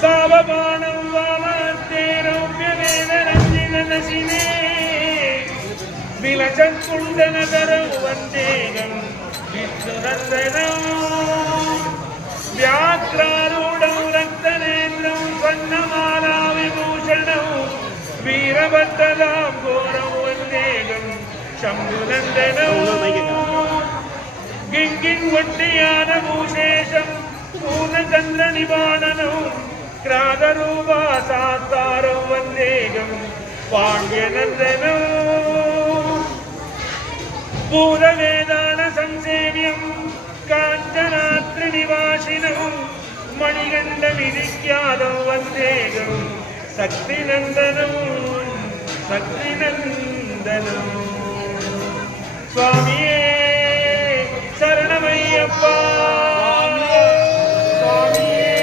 சாவபானம் வாமத்தேரோப்யவேதரஞ்சினசினே விலசத்குண்டனதரம் வந்தேகம் விஷ்ணுநந்தனம் व्याघ्रारूढं रक्तनेत्रं स्वर्णमाला विभूषणं वीरभद्रदां घोरं वन्देगं शम्भुनन्दनं गिङ्गिन्वट्टियानभूषेशं पूर्णचन्द्रनिवाणनं क्रादरूपासात्तारं वन्देगं पाण्ड्यनन्दनं पूर्ववेदानसंसेव्यं काञ्चनात्रिनिवासिनं मणिगण्डविधिख्यातं वन्देगं शक्तिनन्दनं शक्तिनन्दनं स्वामिये शरणमय्यप्पा स्वामिये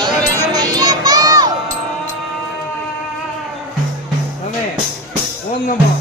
शरणमय्यप्पा ओम नमः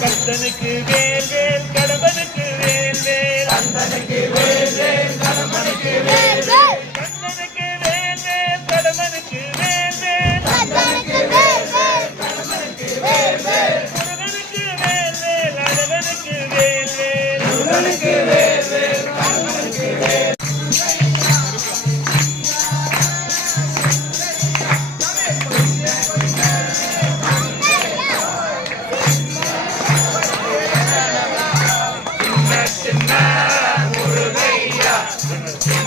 கந்தனுக்கு வேல் வேல் கடம்பனுக்கு வேல் வேல் கந்தனுக்கு வேல் வேல் கடம்பனுக்கு வேல் வேல் கந்தனுக்கு வேல் வேல் கடம்பனுக்கு வேல் வேல் கந்தனுக்கு வேல் வேல் கடம்பனுக்கு வேல் வேல் முருகனுக்கு வேல் வேல் அழகனுக்கு வேல் வேல் முருகனுக்கு வேல் வேல் கடம்பனுக்கு வேல் Murugaia,